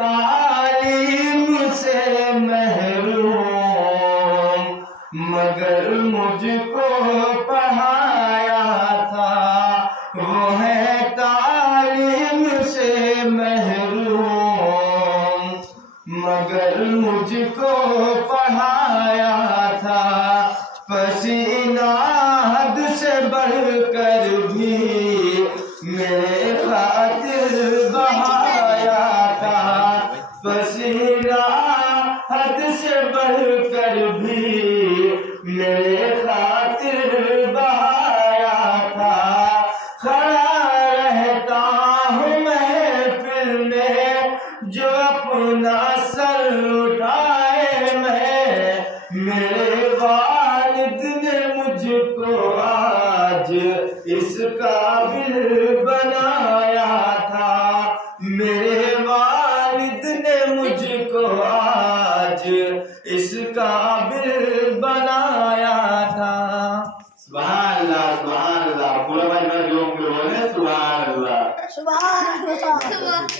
तालीम से महरूम, मगर मुझको पढ़ाया था। वो है तालीम से महरूम, मगर मुझको पढ़ाया था। पसीना हद से बढ़कर भी मेरे खातिर बहाया था। पसीना हद से बढ़कर भी मेरे खातिर बहाया था। खड़ा रहता हूँ महफिल में जो अपना सर उठाए मैं। मेरे वालिद ने मुझको आज इस काबिल बनाया था। मेरे वालिद ने मुझको आज इस काबिल बनाया था। सुभान अल्लाह, सुभान अल्लाह। पूरा भाई जो बोले सुभान अल्लाह, सुभान अल्लाह।